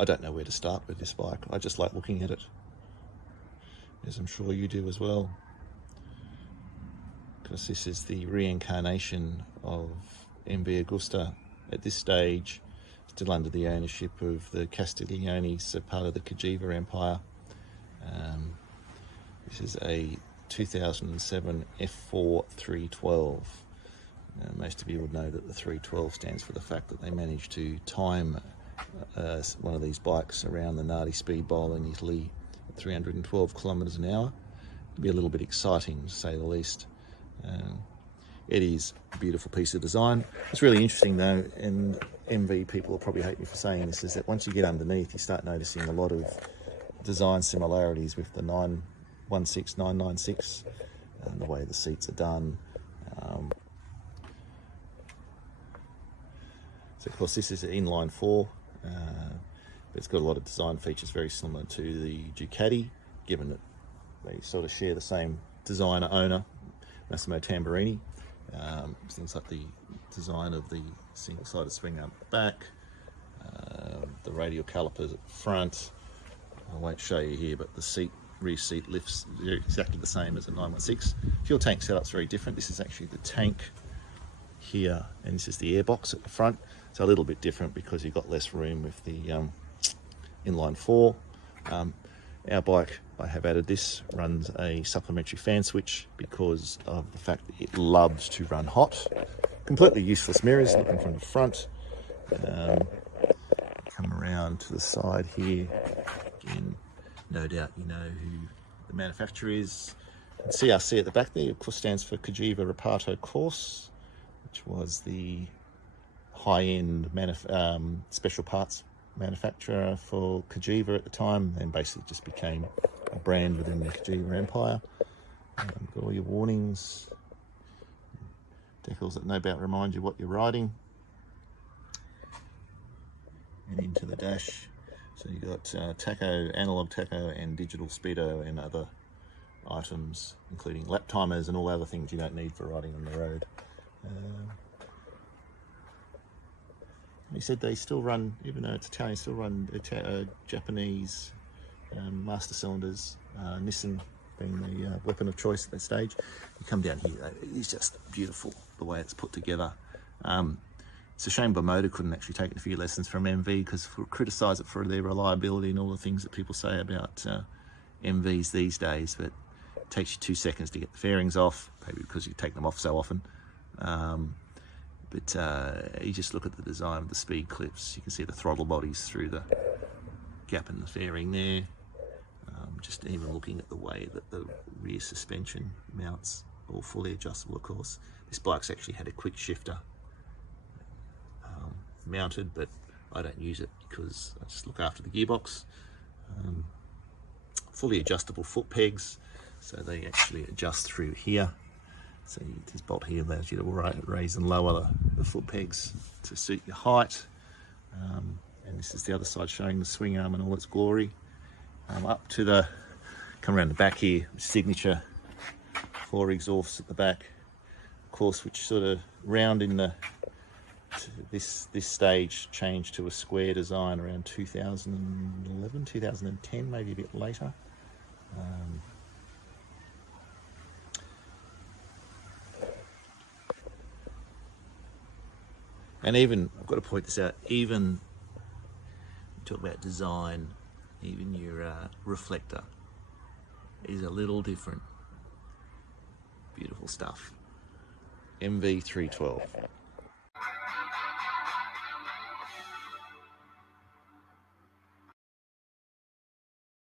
I don't know where to start with this bike. I just like looking at it, as I'm sure you do as well, because this is the reincarnation of MV Agusta at this stage, still under the ownership of the Castiglionis, so part of the Cagiva Empire. This is a 2007 F4 312. Most of you would know that the 312 stands for the fact that they managed to time one of these bikes around the Nardi Speed Bowl in Italy at 312 kilometers an hour. It'd be a little bit exciting, to say the least. It is a beautiful piece of design. It's really interesting though, and MV people will probably hate me for saying this, is that once you get underneath, you start noticing a lot of design similarities with the 916, 996, and the way the seats are done. So of course this is an inline 4, but it's got a lot of design features very similar to the Ducati, given that they sort of share the same designer owner, Massimo Tamburini. Things like the design of the single-sided swing arm back, the radial calipers at the front. I won't show you here, but the rear seat lifts are exactly the same as a 916. Fuel tank setup's very different. This is actually the tank here, and this is the airbox at the front. It's a little bit different because you've got less room with the inline 4. Our bike, I have added this, runs a supplementary fan switch because of the fact that it loves to run hot. Completely useless mirrors looking from the front. Come around to the side here. Again, no doubt you know who the manufacturer is. CRC at the back there, of course, stands for Cagiva Reparto Corse, which was the high-end special parts manufacturer for Cagiva at the time, and basically just became a brand within the Cagiva empire. Got all your warnings, decals that no doubt remind you what you're riding, and into the dash. So you've got tacho, analog tacho, and digital speedo, and other items, including lap timers and all other things you don't need for riding on the road. He said they still run, even though it's Italian, still run Japanese master cylinders, Nissan being the weapon of choice at that stage. You come down here, it's just beautiful the way it's put together. It's a shame Bimota couldn't actually take a few lessons from MV, because we criticise it for their reliability and all the things that people say about MVs these days, but it takes you 2 seconds to get the fairings off, maybe because you take them off so often. But you just look at the design of the speed clips, you can see the throttle bodies through the gap in the fairing there. Just even looking at the way that the rear suspension mounts, all fully adjustable of course. This bike's actually had a quick shifter mounted, but I don't use it because I just look after the gearbox. Fully adjustable foot pegs, so they actually adjust through here. So this bolt here allows you to raise and lower the foot pegs to suit your height. And this is the other side showing the swing arm in all its glory. Up to come around the back here, signature 4 exhausts at the back, of course, which sort of round in this stage changed to a square design around 2011, 2010, maybe a bit later. And even, I've got to point this out, even talk about design, even your reflector is a little different. Beautiful stuff. MV 312.